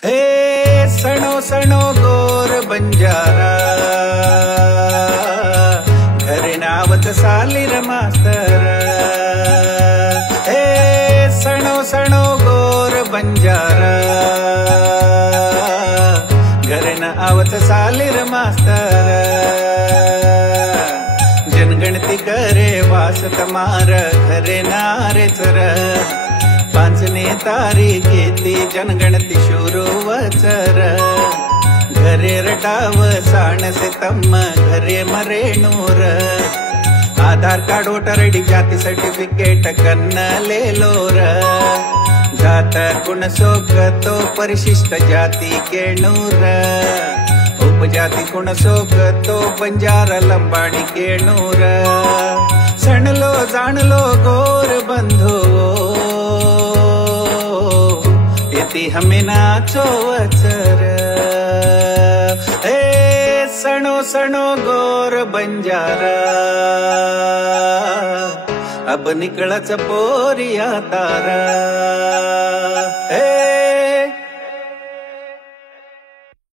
हे सणो सणो गोर बंजारा, घरे नावत सालीर मास्तर। हे सणो सणो गोर बंजारा, घरे नावत सालीर मास्तर। जनगणती करे वास तमार, घरे नारे चर। पांचने तारी घेती जनगणती शुरू वचर। घरे रटाव साणसे तम्म, घरे मरे नूर। आधार कार्ड वोटर आयडी जाती सर्टिफिकेट कन्न लेलोर। जात गुण सोकतो परिशिष्ट जाती केणूर। उपजाती गुण सोकतो बंजारा लंबाणी केणूर। सणलो जाणलो गोर बंधो, येती हमें नाचो वचर। हे सणो सणो गोर बंजारा, अब निकळच पोरिया तारा।